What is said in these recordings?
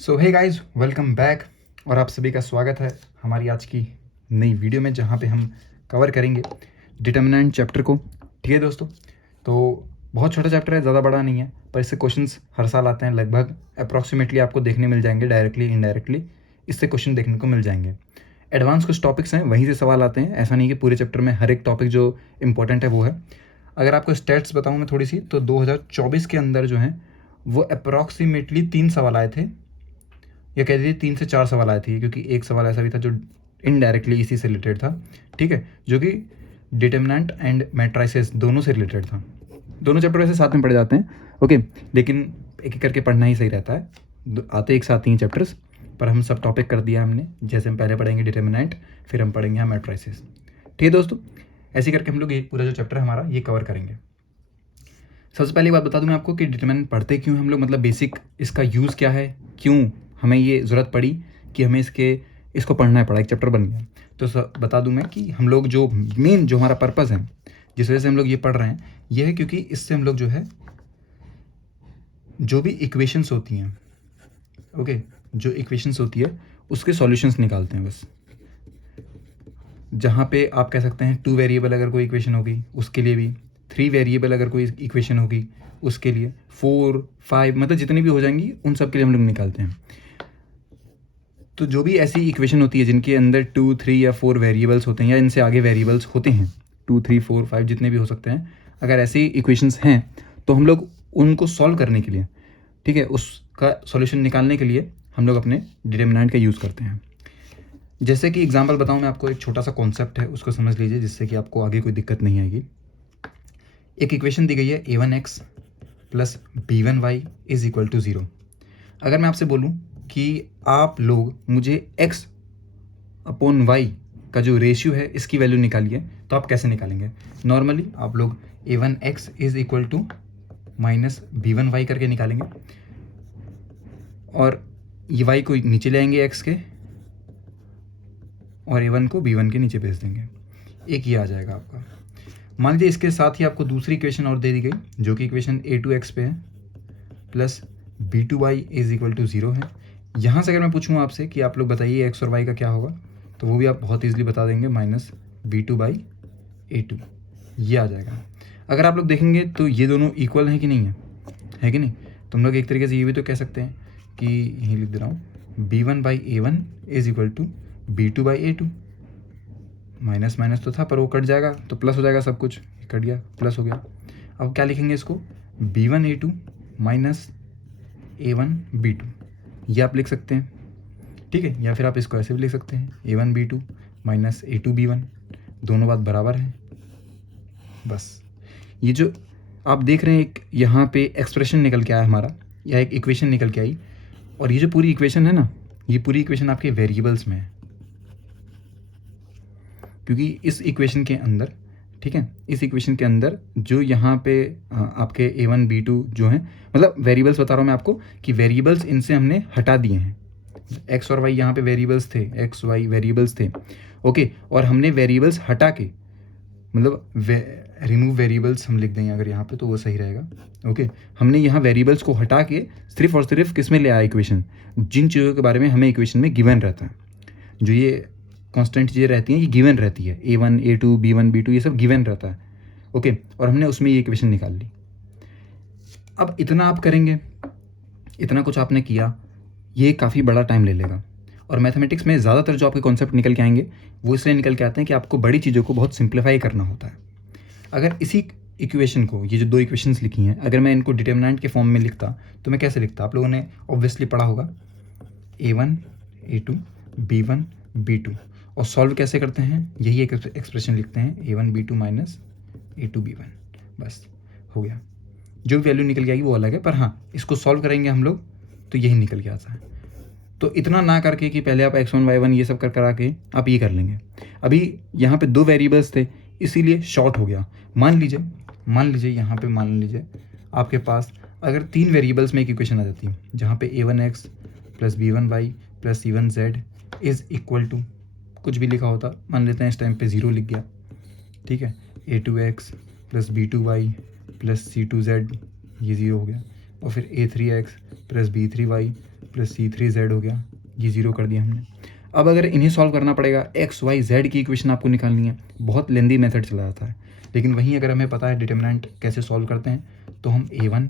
सो hey guys, welcome back और आप सभी का स्वागत है हमारी आज की नई वीडियो में, जहाँ पे हम कवर करेंगे डिटर्मिनेंट चैप्टर को। ठीक है दोस्तों, तो बहुत छोटा चैप्टर है, ज़्यादा बड़ा नहीं है, पर इससे क्वेश्चंस हर साल आते हैं। लगभग अप्रॉक्सीमेटली आपको देखने मिल जाएंगे, डायरेक्टली इनडायरेक्टली इससे क्वेश्चन देखने को मिल जाएंगे। एडवांस कुछ टॉपिक्स हैं, वहीं से सवाल आते हैं। ऐसा नहीं कि पूरे चैप्टर में हर एक टॉपिक जो इंपॉर्टेंट है वो है। अगर आपको स्टैट्स बताऊँ मैं थोड़ी सी, तो 2024 के अंदर जो है वो अप्रॉक्सीमेटली 3 सवाल आए थे, या कह दीजिए 3 से 4 सवाल आए थे, क्योंकि एक सवाल ऐसा भी था जो इनडायरेक्टली इसी से रिलेटेड था। ठीक है, जो कि डिटर्मिनेंट एंड मैट्राइसेस दोनों से रिलेटेड था। दोनों चैप्टर वैसे साथ में पढ़े जाते हैं, ओके, लेकिन एक एक करके पढ़ना ही सही रहता है। आते एक साथ 3 चैप्टर्स, पर हम सब टॉपिक कर दिया हमने। जैसे हम पहले पढ़ेंगे डिटर्मिनेंट, फिर हम पढ़ेंगे मैट्राइसेस। ठीक है दोस्तों, ऐसे करके हम लोग ये पूरा जो चैप्टर है हमारा ये कवर करेंगे। सबसे पहली बात बता दूं मैं आपको कि डिटर्मिनेंट पढ़ते क्यों हम लोग, मतलब बेसिक इसका यूज़ क्या है, क्यों हमें ये ज़रूरत पड़ी कि हमें इसको पढ़ना पड़ा, एक चैप्टर बन गया। तो बता दूं मैं कि हम लोग जो मेन जो हमारा पर्पज़ है, जिस वजह से हम लोग ये पढ़ रहे हैं, ये है क्योंकि इससे हम लोग जो है जो भी इक्वेशंस होती हैं, ओके, जो इक्वेशंस होती है उसके सॉल्यूशंस निकालते हैं बस। जहाँ पे आप कह सकते हैं 2 वेरिएबल अगर कोई इक्वेशन होगी उसके लिए भी, 3 वेरिएबल अगर कोई इक्वेशन होगी उसके लिए, 4, 5, मतलब जितनी भी हो जाएंगी उन सब के लिए हम लोग निकालते हैं। तो जो भी ऐसी इक्वेशन होती है जिनके अंदर 2, 3 या 4 वेरिएबल्स होते हैं, या इनसे आगे वेरिएबल्स होते हैं, 2, 3, 4, 5 जितने भी हो सकते हैं, अगर ऐसी इक्वेशंस हैं तो हम लोग उनको सॉल्व करने के लिए, ठीक है, उसका सॉल्यूशन निकालने के लिए हम लोग अपने डिटर्मिनेंट का यूज़ करते हैं। जैसे कि एग्जांपल बताऊं मैं आपको, एक छोटा सा कॉन्सेप्ट है, उसको समझ लीजिए, जिससे कि आपको आगे कोई दिक्कत नहीं आएगी। एक इक्वेशन दी गई है a1x plus b1y is equal to 0। अगर मैं आपसे बोलूं कि आप लोग मुझे x अपॉन y का जो रेशियो है इसकी वैल्यू निकालिए, तो आप कैसे निकालेंगे? नॉर्मली आप लोग a1x is equal to minus b1y करके निकालेंगे, और ये y को नीचे ले आएंगे x के, और a1 को b1 के नीचे भेज देंगे। एक ये आ जाएगा आपका। मान लीजिए इसके साथ ही आपको दूसरी इक्वेशन और दे दी गई, जो कि इक्वेशन a2x पे है plus b2y is equal to 0 है। यहाँ से अगर मैं पूछूँ आपसे कि आप लोग बताइए x और y का क्या होगा, तो वो भी आप बहुत ईजिली बता देंगे, माइनस b2/a2, ये आ जाएगा। अगर आप लोग देखेंगे तो ये दोनों इक्वल हैं कि नहीं है कि नहीं? तो हम लोग एक तरीके से ये भी तो कह सकते हैं कि यहीं लिख दे रहा हूँ, b1/a1 is equal to b2/a2। Minus minus तो था पर वो कट जाएगा तो प्लस हो जाएगा, सब कुछ कट गया, प्लस हो गया। अब क्या लिखेंगे इसको, b1a2 माइनस a1b2, ये आप लिख सकते हैं, ठीक है। या फिर आप इसको ऐसे भी लिख सकते हैं, a1b2 माइनस a2b1, दोनों बात बराबर है। बस ये जो आप देख रहे हैं, एक यहाँ पे एक्सप्रेशन निकल के आया हमारा, या एक इक्वेशन निकल के आई, और ये जो पूरी इक्वेशन है ना, ये पूरी इक्वेशन आपके वेरिएबल्स में है, क्योंकि इस इक्वेशन के अंदर, ठीक है, इस इक्वेशन के अंदर जो यहाँ पे आपके a1 b2 जो हैं, मतलब वेरिएबल्स बता रहा हूँ मैं आपको कि वेरिएबल्स इनसे हमने हटा दिए हैं। x और y यहाँ पे वेरिएबल्स थे, x y वेरिएबल्स थे, ओके, और हमने वेरिएबल्स हटा के, मतलब रिमूव वेरिएबल्स हम लिख देंगे अगर यहाँ पे, तो वो सही रहेगा, ओके। हमने यहाँ वेरिएबल्स को हटा के सिर्फ और सिर्फ किस में ले आया, इक्वेशन, जिन चीज़ों के बारे में हमें इक्वेशन में गिवन रहता है, जो ये कांस्टेंट चीज़ें रहती हैं, ये गिवन रहती है, a1 a2 b1 b2 ये सब गिवन रहता है, ओके, और हमने उसमें ये इक्वेशन निकाल ली। अब इतना आप करेंगे, इतना कुछ आपने किया, ये काफ़ी बड़ा टाइम ले लेगा। और मैथमेटिक्स में ज़्यादातर जो आपके कॉन्सेप्ट निकल के आएंगे वो इसलिए निकल के आते हैं कि आपको बड़ी चीज़ों को बहुत सिंप्लीफाई करना होता है। अगर इसी इक्वेशन को, ये जो 2 इक्वेशंस लिखी हैं, अगर मैं इनको डिटर्मिनेंट के फॉर्म में लिखता तो मैं कैसे लिखता? आप लोगों ने ऑब्वियसली पढ़ा होगा, a1 a2 b1 b2, और सॉल्व कैसे करते हैं, यही एक एक्सप्रेशन लिखते हैं, a1 b2 minus a2 b1, बस हो गया। जो भी वैल्यू निकल के आएगी वो अलग है, पर हाँ, इसको सॉल्व करेंगे हम लोग तो यही निकल के आता है। तो इतना ना करके कि पहले आप x1 y1 ये सब कर करा के आप ये कर लेंगे। अभी यहाँ पे 2 वेरिएबल्स थे, इसीलिए शॉर्ट हो गया। मान लीजिए यहाँ पे मान लीजिए आपके पास अगर 3 वेरिएबल्स में एक इक्वेशन आ जाती है, जहाँ पे a1x plus b1y plus c1z is equal to कुछ भी लिखा होता, मान लेते हैं इस टाइम पे 0 लिख गया, ठीक है, a2x plus b2y plus c2z, ये 0 हो गया, और फिर a3x plus b3y plus C3Z हो गया, ये 0 कर दिया हमने। अब अगर इन्हें सॉल्व करना पड़ेगा, XYZ की इक्वेशन आपको निकालनी है, बहुत लेंदी मेथड चला जाता है। लेकिन वहीं अगर हमें पता है डिटर्मिनेंट कैसे सॉल्व करते हैं, तो हम A1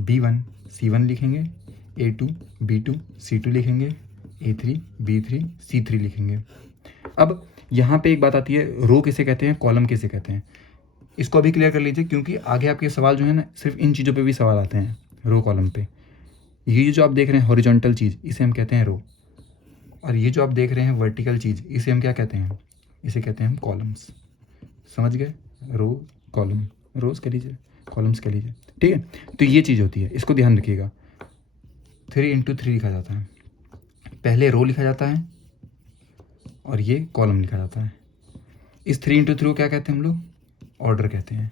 B1 C1 लिखेंगे, A2 B2 C2 लिखेंगे, A3 B3 C3 लिखेंगे। अब यहाँ पे एक बात आती है, रो किसे कहते हैं, कॉलम किसे कहते हैं, इसको अभी क्लियर कर लीजिए, क्योंकि आगे आपके सवाल जो है ना सिर्फ इन चीज़ों पे भी सवाल आते हैं, रो कॉलम पे। ये जो आप देख रहे हैं हॉरिजॉन्टल चीज़, इसे हम कहते हैं रो, और ये जो आप देख रहे हैं वर्टिकल चीज़, इसे हम क्या कहते हैं, इसे कहते हैं हम कॉलम्स। समझ गए, रो कॉलम, रोज कह लीजिए, कॉलम्स कह लीजिए, ठीक है। तो ये चीज़ होती है, इसको ध्यान रखिएगा। 3 × 3 लिखा जाता है, पहले रो लिखा जाता है और ये कॉलम लिखा जाता है। इस 3 × 3 को क्या कहते हैं हम लोग, ऑर्डर कहते हैं।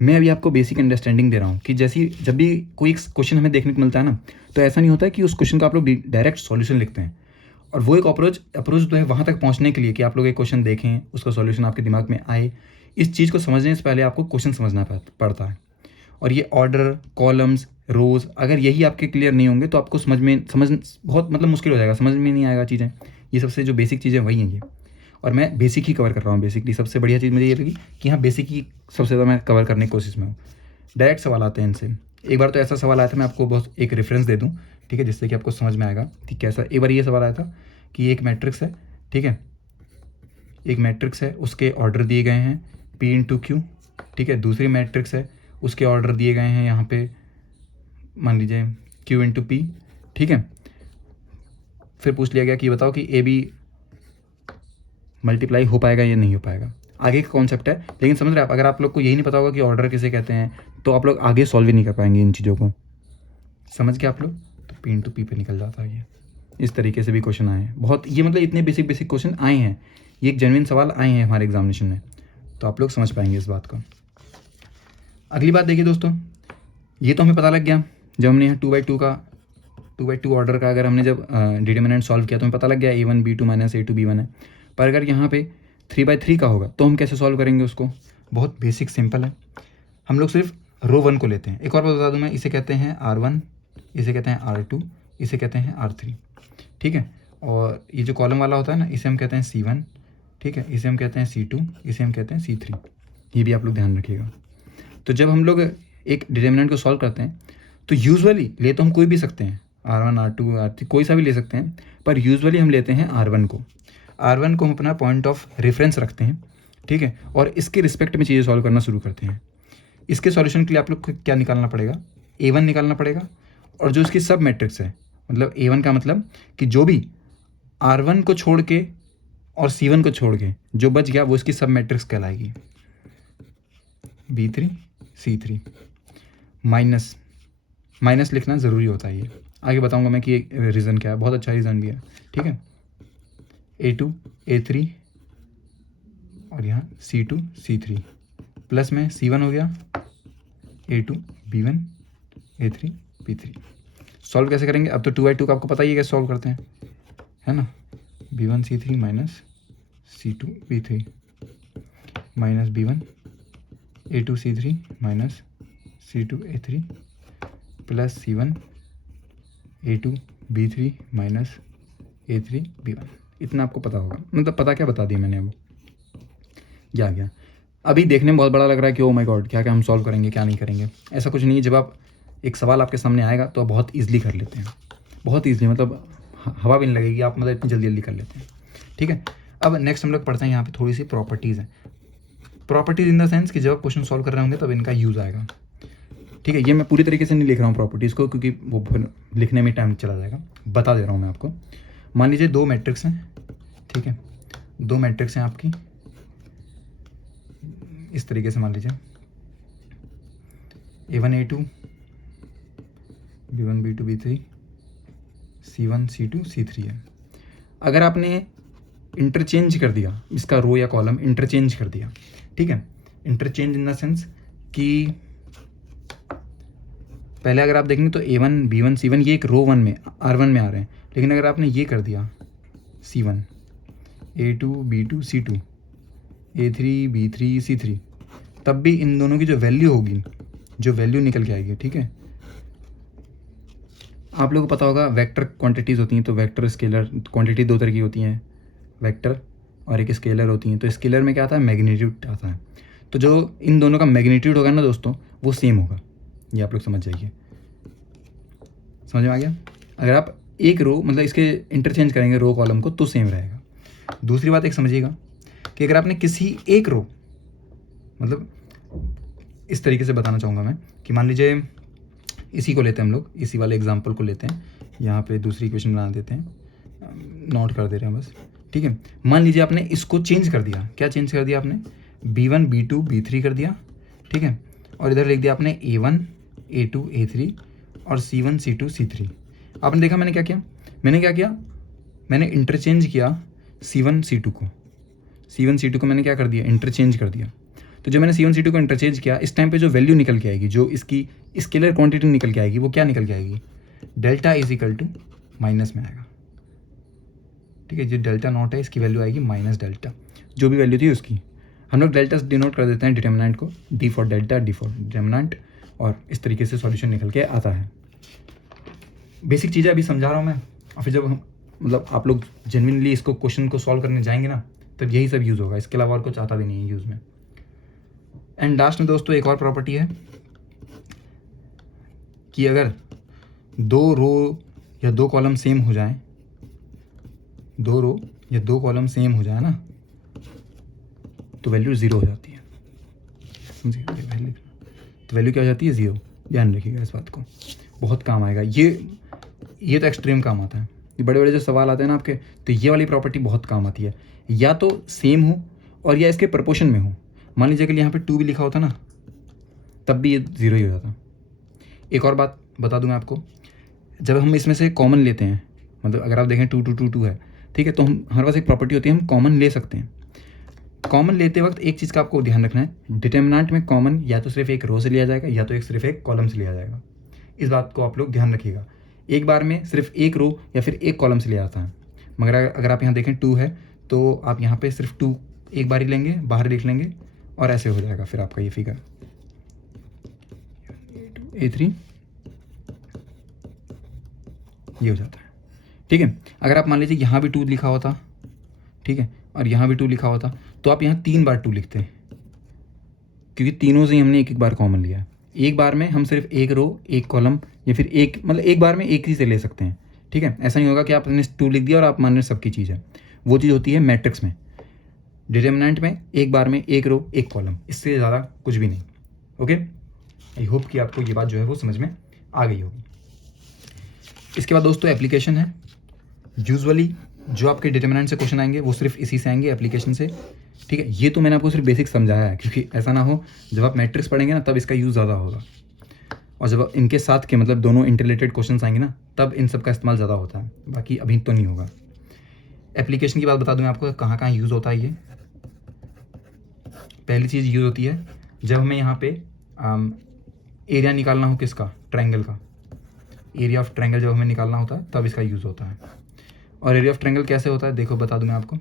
मैं अभी आपको बेसिक अंडरस्टैंडिंग दे रहा हूँ कि जैसी जब भी कोई क्वेश्चन हमें देखने को मिलता है ना, तो ऐसा नहीं होता है कि उस क्वेश्चन का आप लोग डायरेक्ट सॉल्यूशन लिखते हैं, और वो एक अप्रोच जो है वहाँ तक पहुँचने के लिए कि आप लोग एक क्वेश्चन देखें, उसका सॉल्यूशन आपके दिमाग में आए, इस चीज़ को समझने से पहले आपको क्वेश्चन समझना पड़ता है। और ये ऑर्डर, कॉलम्स, रोज़, अगर यही आपके क्लियर नहीं होंगे तो आपको समझ बहुत मतलब मुश्किल हो जाएगा, समझ में नहीं आएगा चीज़ें। ये सबसे जो बेसिक चीज़ें वही हैं ये, और मैं बेसिक ही कवर कर रहा हूँ। बेसिकली सबसे बढ़िया चीज़ मुझे ये लगी कि हाँ बेसिक ही सबसे ज़्यादा मैं कवर करने की कोशिश में हूँ। डायरेक्ट सवाल आते हैं इनसे। एक बार तो ऐसा सवाल आया था, मैं आपको बहुत एक रेफरेंस दे दूँ, ठीक है, जिससे कि आपको समझ में आएगा कि कैसा। एक बार ये सवाल आया था कि एक मैट्रिक्स है, ठीक है, एक मैट्रिक्स है, उसके ऑर्डर दिए गए हैं P×Q, ठीक है। दूसरी मैट्रिक्स है, उसके ऑर्डर दिए गए हैं यहाँ पे मान लीजिए Q×P, ठीक है। फिर पूछ लिया गया कि बताओ कि AB मल्टीप्लाई हो पाएगा या नहीं हो पाएगा। आगे का कॉन्सेप्ट है, लेकिन समझ रहे आप, अगर आप लोग को यही नहीं पता होगा कि ऑर्डर किसे कहते हैं, तो आप लोग आगे सॉल्व ही नहीं कर पाएंगे इन चीज़ों को। समझ के आप लोग, तो P×P पे निकल जाता है ये। इस तरीके से भी क्वेश्चन आए हैं बहुत, ये मतलब इतने बेसिक क्वेश्चन आए हैं, ये एक जेन्युइन सवाल आए हैं हमारे एग्जामिनेशन में, तो आप लोग समझ पाएंगे इस बात को। अगली बात देखिए दोस्तों, ये तो हमें पता लग गया, जब हमने यहाँ 2×2 ऑर्डर का अगर हमने जब डिटरमिनेंट सॉल्व किया तो हमें पता लग गया A1 B2 - A2 B1 है। पर अगर यहाँ पे 3/3 का होगा तो हम कैसे सॉल्व करेंगे उसको, बहुत बेसिक सिंपल है। हम लोग सिर्फ रो 1 को लेते हैं। एक और बात बता दूँ मैं, इसे कहते हैं R1, इसे कहते हैं R2, इसे कहते हैं R3, ठीक है। और ये जो कॉलम वाला होता है ना, इसे हम कहते हैं C1, ठीक है, इसे हम कहते हैं C2, इसे हम कहते हैं C3। ये भी आप लोग ध्यान रखिएगा। तो जब हम लोग एक डिटरमिनेंट को सॉल्व करते हैं तो यूजुअली ले तो हम कोई भी सकते हैं, R1 R2 R3 कोई सा भी ले सकते हैं, पर यूजुअली हम लेते हैं R1 को। R1 को हम अपना पॉइंट ऑफ रेफरेंस रखते हैं, ठीक है, और इसके रिस्पेक्ट में चीज़ें सॉल्व करना शुरू करते हैं। इसके सॉल्यूशन के लिए आप लोग को क्या निकालना पड़ेगा, A1 निकालना पड़ेगा, और जो इसकी सब मैट्रिक्स है, मतलब A1 का मतलब कि जो भी R1 को छोड़ के और C1 को छोड़ के जो बच गया वो इसकी सब मैट्रिक्स कहलाएगी। B3 C3 माइनस लिखना ज़रूरी होता है, ये आगे बताऊंगा मैं कि रीज़न क्या है, बहुत अच्छा रीज़न भी है, ठीक है। A2 A3 और यहाँ C2 C3 प्लस में C1 हो गया, A2 B1 A3 B3। Solve कैसे करेंगे, अब तो 2/2 का आपको पता ही है कैसे सॉल्व करते हैं, है ना। B1 C3 minus C2 B3 minus B1 A2 C3 minus C2 A3 plus C1 A2 B3 minus A3 B1। इतना आपको पता होगा, मतलब पता क्या बता दिया मैंने, अब क्या गया। अभी देखने में बहुत बड़ा लग रहा है कि ओ माय गॉड क्या क्या हम सॉल्व करेंगे क्या नहीं करेंगे, ऐसा कुछ नहीं है। जब आप एक सवाल आपके सामने आएगा तो आप बहुत ईजिली कर लेते हैं, बहुत ईजिली, मतलब हवा भी नहीं लगेगी, आप मतलब इतनी जल्दी कर लेते हैं, ठीक है। अब नेक्स्ट हम लोग पढ़ते हैं यहाँ पे थोड़ी सी प्रॉपर्टीज़ हैं। प्रॉपर्टीज़ इन द सेंस कि जब आप क्वेश्चन सॉल्व कर रहे होंगे तब इनका यूज़ आएगा, ठीक है। ये मैं पूरी तरीके से नहीं लिख रहा हूँ प्रॉपर्टीज़ को, क्योंकि वो लिखने में टाइम चला जाएगा, बता दे रहा हूँ मैं आपको। मान लीजिए 2 मैट्रिक्स हैं, ठीक है, 2 मैट्रिक्स हैं आपकी, इस तरीके से मान लीजिए A1 A2 B1 B2 B3 C1 C2 C3 है। अगर आपने इंटरचेंज कर दिया इसका रो या कॉलम, इंटरचेंज कर दिया, ठीक है, इंटरचेंज इन द सेंस कि पहले अगर आप देखेंगे तो A1 B1 C1 ये एक रो 1 में R1 में आ रहे हैं, लेकिन अगर आपने ये कर दिया C1 A2 B2 C2 A3 B3 C3, तब भी इन दोनों की जो वैल्यू होगी, जो वैल्यू निकल के आएगी, ठीक है, आप लोगों को पता होगा वेक्टर क्वांटिटीज़ होती हैं, तो वेक्टर स्केलर क्वांटिटी दो तरह की होती हैं, वेक्टर और एक स्केलर होती हैं। तो स्केलर में क्या आता है, मैग्नीट्यूड आता है। तो जो इन दोनों का मैग्नीट्यूड होगा ना दोस्तों, वो सेम होगा, ये आप लोग समझ जाइए। समझ में आ गया? अगर आप एक रो मतलब इसके इंटरचेंज करेंगे रो कॉलम को तो सेम रहेगा। दूसरी बात एक समझिएगा कि अगर आपने किसी एक रो मतलब इस तरीके से बताना चाहूँगा मैं कि मान लीजिए इसी को लेते हैं हम लोग, इसी वाले एग्जाम्पल को लेते हैं, यहाँ पे दूसरी इक्वेशन बना देते हैं, नोट कर दे रहे हैं बस, ठीक है। मान लीजिए आपने इसको चेंज कर दिया, क्या चेंज कर दिया आपने, B1 B2 B3 कर दिया, ठीक है, और इधर लिख दिया आपने A1 A2 A3 और C1 C2 C3। आपने देखा मैंने क्या किया, मैंने इंटरचेंज किया C1 C2 को मैंने क्या कर दिया, इंटरचेंज कर दिया। तो जब मैंने C1 C2 को इंटरचेंज किया, इस टाइम पे जो वैल्यू निकल के आएगी, जो इसकी स्केलर क्वांटिटी निकल के आएगी, वो क्या निकल के आएगी, delta is equal to minus में आएगा, ठीक है। जो डेल्टा नॉट है इसकी वैल्यू आएगी माइनस डेल्टा, जो भी वैल्यू थी उसकी। हम लोग डेल्टा से डिनोट कर देते हैं डिटर्मिनेंट को, D for delta, D for determinant, और इस तरीके से सॉल्यूशन निकल के आता है। बेसिक चीज़ें अभी समझा रहा हूँ मैं, और फिर जब हम मतलब आप लोग जेन्युइनली इसको क्वेश्चन को सॉल्व करने जाएंगे ना, तब यही सब यूज़ होगा, इसके अलावा और कुछ आता भी नहीं है यूज़ में। एंड लास्ट में दोस्तों एक और प्रॉपर्टी है कि अगर दो रो या दो कॉलम सेम हो जाए, दो रो या दो कॉलम सेम हो जाए ना, तो वैल्यू ज़ीरो हो जाती है, समझिए। तो वैल्यू क्या हो जाती है, ज़ीरो। ध्यान रखिएगा इस बात को, बहुत काम आएगा ये तो एक्सट्रीम काम आता है। ये बड़े बड़े जो सवाल आते हैं ना आपके, तो ये वाली प्रॉपर्टी बहुत काम आती है। या तो सेम हो और या इसके प्रपोर्शन में हो। मान लीजिए कि यहाँ पे 2 भी लिखा होता ना, तब भी ये ज़ीरो ही हो जाता। एक और बात बता दूँ मैं आपको, जब हम इसमें से कॉमन लेते हैं, मतलब अगर आप देखें 2 2 2 2 है, ठीक है, तो हमारे पास एक प्रॉपर्टी होती है, हम कॉमन ले सकते हैं। कॉमन लेते वक्त एक चीज़ का आपको ध्यान रखना है, डिटर्मिनेंट में कॉमन या तो सिर्फ एक रो से लिया जाएगा या तो सिर्फ एक कॉलम से लिया जाएगा। इस बात को आप लोग ध्यान रखिएगा। एक बार में सिर्फ एक रो या फिर एक कॉलम से लिया जाता है, मगर अगर आप यहाँ देखें 2 है तो आप यहाँ पे सिर्फ 2 एक बार ही लेंगे, बाहर लिख लेंगे और ऐसे हो जाएगा फिर आपका ये फिगर A3 ये हो जाता है, ठीक है। अगर आप मान लीजिए यहाँ भी 2 लिखा होता, ठीक है, और यहाँ भी 2 लिखा होता, तो आप यहाँ 3 बार 2 लिखते हैं, क्योंकि तीनों से हमने एक एक बार कॉमन लिया है। एक बार में हम सिर्फ एक रो एक कॉलम या फिर एक मतलब एक बार में एक ही से ले सकते हैं, ठीक है। ऐसा नहीं होगा कि आपने 2 लिख दिया और आप मान रहे सबकी चीज़ है, वो चीज़ होती है मैट्रिक्स में। डिटर्मिनेंट में एक बार में एक रो एक कॉलम, इससे ज़्यादा कुछ भी नहीं। ओके, आई होप कि आपको ये बात जो है वो समझ में आ गई होगी। इसके बाद दोस्तों एप्लीकेशन है। यूजुअली जो आपके डिटर्मिनेंट से क्वेश्चन आएंगे वो सिर्फ इसी से आएंगे, एप्लीकेशन से, ठीक है। ये तो मैंने आपको सिर्फ बेसिक समझाया है, क्योंकि ऐसा ना हो जब आप मैट्रिक्स पढ़ेंगे ना तब इसका यूज़ ज़्यादा होगा, और जब इनके साथ के मतलब दोनों इंटररिलेटेड क्वेश्चन आएंगे ना तब इन सब का इस्तेमाल ज़्यादा होता है, बाकी अभी तो नहीं होगा। एप्लीकेशन की बात बता दूँ मैं आपको कहाँ कहाँ यूज़ होता है ये। पहली चीज़ यूज़ होती है जब हमें यहाँ पे एरिया निकालना हो, किसका, ट्रायंगल का, एरिया ऑफ ट्रायंगल जब हमें निकालना होता है तब इसका यूज़ होता है। और एरिया ऑफ ट्रायंगल कैसे होता है देखो बता दूं मैं आपको।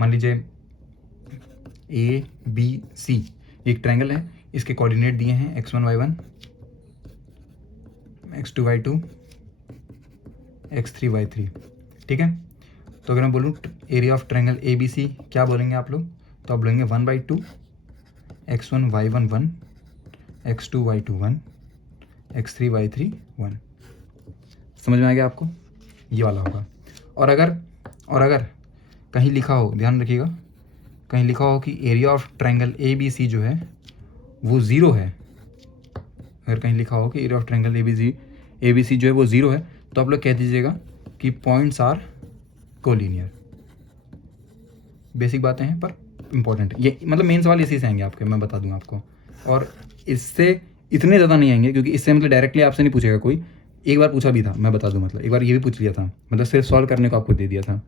मान लीजिए ABC एक ट्रायंगल है, इसके कोऑर्डिनेट दिए हैं x1 y1 x2 y2 x3 y3, ठीक है। तो अगर मैं बोलूँ एरिया ऑफ ट्रायंगल ABC क्या बोलेंगे आप लोग, तो आप बोलेंगे 1/2 x1 y1 1 x2 y2 1 x3 y3 1। समझ में आ गया आपको, ये वाला होगा। और अगर कहीं लिखा हो, ध्यान रखिएगा, कहीं लिखा हो कि एरिया ऑफ ट्रायंगल ABC जो है वो ज़ीरो है, अगर कहीं लिखा हो कि एरिया ऑफ ट्रायंगल ABC जो है वो ज़ीरो है, तो आप लोग कह दीजिएगा कि पॉइंट्स आर कोलिनियर। बेसिक बातें हैं पर इंपॉर्टेंट, ये मतलब मेन सवाल इसी से आएंगे आपके, मैं बता दूंगा आपको। और इससे इतने ज़्यादा नहीं आएंगे, क्योंकि इससे मतलब डायरेक्टली आपसे नहीं पूछेगा कोई। एक बार पूछा भी था, मैं बता दूं, मतलब एक बार ये भी पूछ लिया था, मतलब सिर्फ सॉल्व करने को आपको दे दिया था,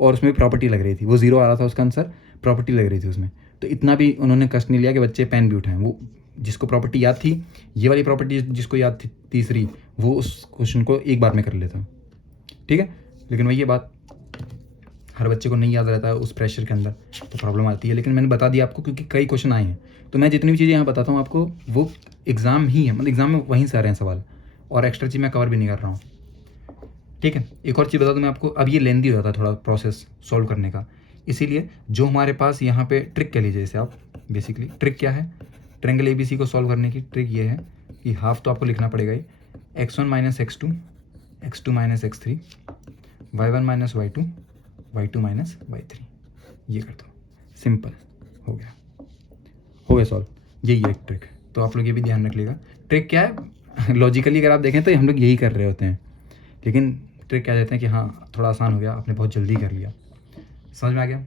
और उसमें प्रॉपर्टी लग रही थी, वो ज़ीरो आ रहा था उसका आंसर, प्रॉपर्टी लग रही थी उसमें। तो इतना भी उन्होंने कष्ट नहीं लिया कि बच्चे पेन भी उठाएं। वो जिसको प्रॉपर्टी याद थी, ये वाली प्रॉपर्टी जिसको याद थी तीसरी, वो उस क्वेश्चन को एक बार में कर लेता, ठीक है। लेकिन वही ये बात, हर बच्चे को नहीं याद रहता है उस प्रेशर के अंदर, तो प्रॉब्लम आती है। लेकिन मैंने बता दिया आपको, क्योंकि कई क्वेश्चन आए हैं, तो मैं जितनी भी चीज़ें यहाँ बताता हूँ आपको वो एग्ज़ाम ही है, मतलब एग्ज़ाम में वहीं से आ रहे हैं सवाल, और एक्स्ट्रा चीज़ मैं कवर भी नहीं कर रहा हूँ। ठीक है। एक और चीज़ बता दूँ मैं आपको, अब ये लेंदी हो जाता है थोड़ा प्रोसेस सॉल्व करने का, इसीलिए जो हमारे पास यहाँ पे ट्रिक कह लीजिए इसे आप, बेसिकली ट्रिक क्या है, ट्रायंगल ABC को सॉल्व करने की ट्रिक ये है कि हाफ तो आपको लिखना पड़ेगा ही, x1 minus x2, x2 minus x3, y1 minus y2, y2 minus y3, ये कर दो, सिंपल हो गया सॉल्व। यही है एक ट्रिक, तो आप लोग ये भी ध्यान रख लीजिएगा। ट्रिक क्या है लॉजिकली अगर आप देखें तो हम लोग यही कर रहे होते हैं, लेकिन ट्रिक क्या देते हैं कि हाँ थोड़ा आसान हो गया, आपने बहुत जल्दी कर लिया। समझ में आ गया।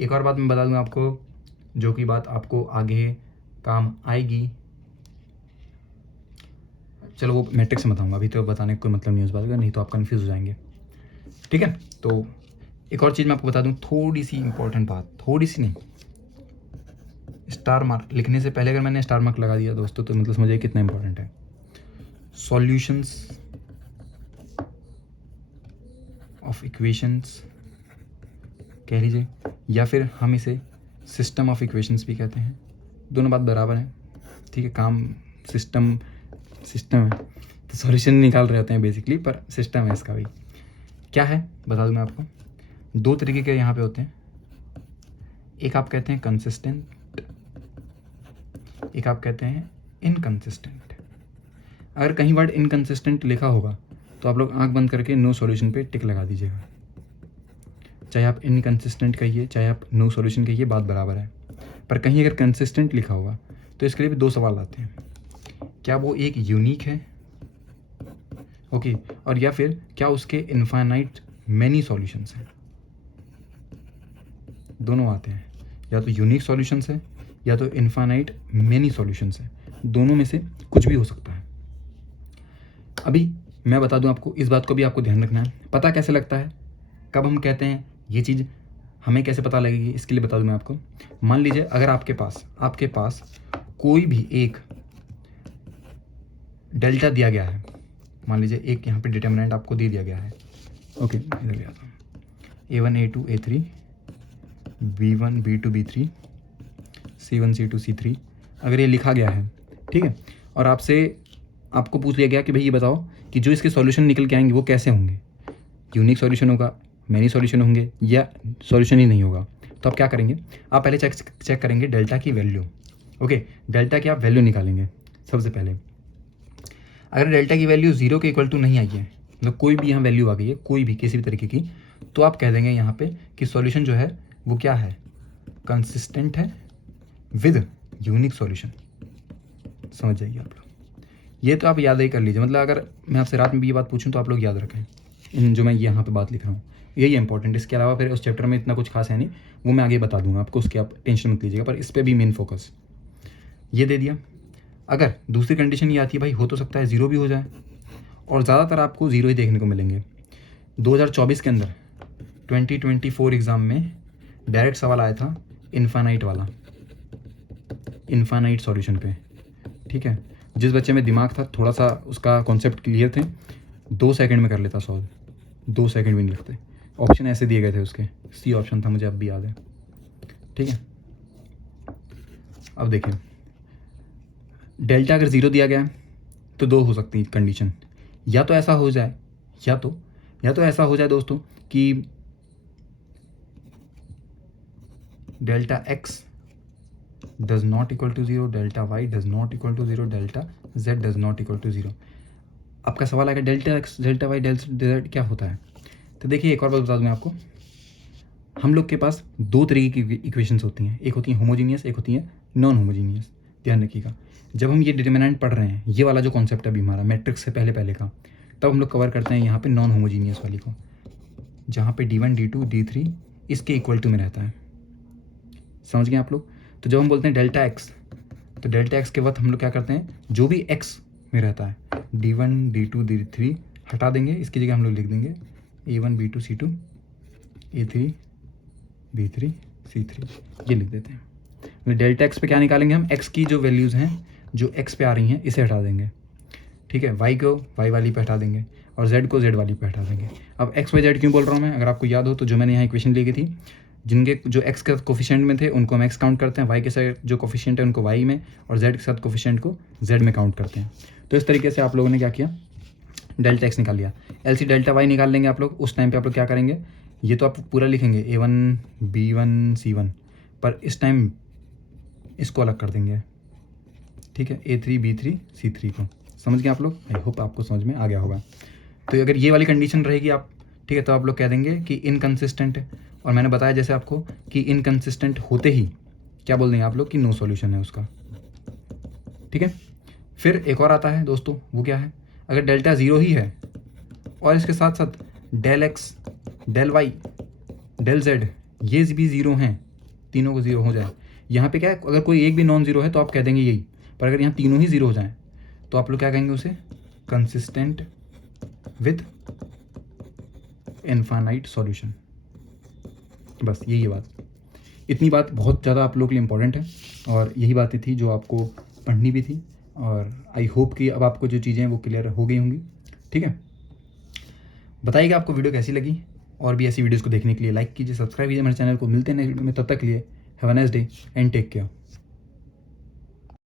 एक और बात मैं बता दूँ आपको, जो कि बात आपको आगे काम आएगी, चलो वो मैट्रिक्स से बताऊँगा, अभी तो बताने का कोई मतलब नहीं उस बात का, नहीं तो आप कन्फ्यूज़ हो जाएंगे। ठीक है, तो एक और चीज़ मैं आपको बता दूँ, थोड़ी सी इंपॉर्टेंट बात, थोड़ी सी नहीं, स्टार मार्क लिखने से पहले अगर मैंने स्टार मार्क लगा दिया दोस्तों तो मतलब समझिए कितना इंपॉर्टेंट है। सॉल्यूशंस ऑफ इक्वेशंस कह लीजिए, या फिर हम इसे सिस्टम ऑफ इक्वेशंस भी कहते हैं, दोनों बात बराबर है। ठीक है, काम सिस्टम है तो सॉल्यूशन निकाल रहे होते हैं बेसिकली, पर सिस्टम है इसका भी। क्या है बता दूं मैं आपको, दो तरीके के यहाँ पे होते हैं, एक आप कहते हैं कंसिस्टेंट, एक आप कहते हैं इनकंसिस्टेंट। अगर कहीं वर्ड इनकंसिस्टेंट लिखा होगा तो आप लोग आंख बंद करके नो सॉल्यूशन पे टिक लगा दीजिएगा, चाहे आप इनकंसिस्टेंट कहिए चाहे आप नो सॉल्यूशन कहिए, बात बराबर है। पर कहीं अगर कंसिस्टेंट लिखा होगा तो इसके लिए भी दो सवाल आते हैं, क्या वो एक यूनिक है, ओके, और या फिर क्या उसके इनफाइनाइट मैनी सॉल्यूशंस हैं। दोनों आते हैं, या तो यूनिक सॉल्यूशंस है या तो इनफाइनाइट मैनी सॉल्यूशंस है, दोनों में से कुछ भी हो सकता है। अभी मैं बता दूं आपको, इस बात को भी आपको ध्यान रखना है। पता कैसे लगता है, कब हम कहते हैं ये चीज़ हमें कैसे पता लगेगी, इसके लिए बता दूं मैं आपको। मान लीजिए अगर आपके पास कोई भी एक डेल्टा दिया गया है, मान लीजिए एक यहाँ पे डिटर्मिनेंट आपको दे दिया गया है, ओके इधर ले आता हूँ, A1 A2 A3 B1 B2 B3 C1 C2 C3, अगर ये लिखा गया है, ठीक है, और आपको पूछ लिया गया कि भाई ये बताओ कि जो इसके सॉल्यूशन निकल के आएंगे वो कैसे होंगे, यूनिक सॉल्यूशन होगा, मैनी सॉल्यूशन होंगे, या सॉल्यूशन ही नहीं होगा, तो आप क्या करेंगे, आप पहले चेक करेंगे डेल्टा की वैल्यू। ओके, डेल्टा की आप वैल्यू निकालेंगे सबसे पहले। अगर डेल्टा की वैल्यू 0 के इक्वल टू नहीं आई है, मतलब कोई भी यहाँ वैल्यू आ गई है कोई भी किसी भी तरीके की, तो आप कह देंगे यहाँ पे कि सॉल्यूशन जो है वो क्या है, कंसिस्टेंट है विद यूनिक सॉल्यूशन। समझ जाइए आप लोग, ये तो आप याद ही कर लीजिए, मतलब अगर मैं आपसे रात में भी ये बात पूछूं तो आप लोग याद रखें इन जो मैं यहाँ पे बात लिख रहा हूँ, यही है इंपॉर्टेंट। इसके अलावा फिर उस चैप्टर में इतना कुछ खास है नहीं, वो मैं आगे बता दूंगा आपको, उसकी आप टेंशन मत लीजिएगा, पर इस पर भी मेन फोकस ये दे दिया। अगर दूसरी कंडीशन ये आती है भाई, हो तो सकता है 0 भी हो जाए, और ज़्यादातर आपको 0 ही देखने को मिलेंगे। 2024 के अंदर 2024 एग्ज़ाम में डायरेक्ट सवाल आया था इनफाइनाइट वाला, इनफाइनाइट सॉल्यूशन पे। ठीक है, जिस बच्चे में दिमाग था, थोड़ा सा उसका कॉन्सेप्ट क्लियर थे, 2 सेकंड में कर लेता सॉल्व, 2 सेकंड भी नहीं लगते। ऑप्शन ऐसे दिए गए थे उसके, सी ऑप्शन था, मुझे अब भी याद है। ठीक है, अब देखिए डेल्टा अगर 0 दिया गया है तो 2 हो सकती है कंडीशन, या तो ऐसा हो जाए या तो ऐसा हो जाए दोस्तों कि delta x does not equal to 0, delta y does not equal to 0, delta z does not equal to 0। आपका सवाल आएगा delta x delta y delta z क्या होता है, तो देखिए एक और बात बता दूँ मैं आपको, हम लोग के पास 2 तरीके की इक्वेशंस होती हैं, एक होती है होमोजीनियस, एक होती है नॉन होमोजीनियस। ध्यान रखिएगा, जब हम ये डिटर्मिनेंट पढ़ रहे हैं, ये वाला जो कॉन्सेप्ट है अभी हमारा मैट्रिक्स से पहले का, तब हम लोग कवर करते हैं यहाँ पे नॉन होमोजीनियस वाली को, जहाँ पे D1 D2 D3 इसके इक्वल टू में रहता है। समझ गए आप लोग। तो जब हम बोलते हैं डेल्टा एक्स, तो डेल्टा एक्स के वक्त हम लोग क्या करते हैं, जो भी एक्स में रहता है D1 D2 D3 हटा देंगे, इसकी जगह हम लोग लिख देंगे A1 B2 C2 A3 B3 C3, ये लिख देते हैं। डेल्टा एक्स पे क्या निकालेंगे हम, एक्स की जो वैल्यूज़ हैं जो एक्स पे आ रही हैं इसे हटा देंगे। ठीक है, वाई को वाई वाली पे हटा देंगे और जेड को जेड वाली पे हटा देंगे। अब एक्स वाई जेड क्यों बोल रहा हूँ मैं, अगर आपको याद हो तो जो मैंने यहाँ इक्वेशन ली थी, जिनके जो एक्स के कोफिशिएंट में थे उनको हम एक्स काउंट करते हैं, वाई के साथ जो कोफिशिएंट है उनको वाई में, और जेड के साथ कोफिशिएंट को जेड में काउंट करते हैं। तो इस तरीके से आप लोगों ने क्या किया, डेल्टा एक्स निकाल लिया, एल सी डेल्टा वाई निकाल लेंगे आप लोग। उस टाइम पे आप लोग क्या करेंगे, ये तो आप पूरा लिखेंगे A1 B1 C1, पर इस टाइम इसको अलग कर देंगे, ठीक है, A3 B3 C3 को। समझ गए आप लोग? आई होप आपको समझ में आ गया होगा। तो अगर ये वाली कंडीशन रहेगी आप, ठीक है, तो आप लोग कह देंगे कि इनकंसिस्टेंट है। और मैंने बताया जैसे आपको कि इनकंसिस्टेंट होते ही क्या बोल देंगे आप लोग कि नो सॉल्यूशन है उसका, ठीक है। फिर एक और आता है दोस्तों, वो क्या है, अगर डेल्टा ज़ीरो ही है और इसके साथ साथ del x, del y, del z ये भी ज़ीरो हैं, तीनों को ज़ीरो हो जाए। यहाँ पे क्या है, अगर कोई एक भी नॉन ज़ीरो है तो आप कह देंगे यही, पर अगर यहाँ तीनों ही ज़ीरो हो जाएं तो आप लोग क्या कहेंगे उसे, कंसिस्टेंट विथ इनफाइनाइट सॉल्यूशन। बस यही है बात। इतनी बात बहुत ज़्यादा आप लोग के लिए इम्पोर्टेंट है और यही बातें थी जो आपको पढ़नी भी थी। और आई होप कि अब आपको जो चीज़ें हैं वो क्लियर हो गई होंगी, ठीक है। बताइएगा आपको वीडियो कैसी लगी, और भी ऐसी वीडियोज़ को देखने के लिए लाइक कीजिए, सब्सक्राइब कीजिए हमारे चैनल को। मिलते हैं नेक्स्ट वीडियो में, तब तक के लिए have a nice day and take care.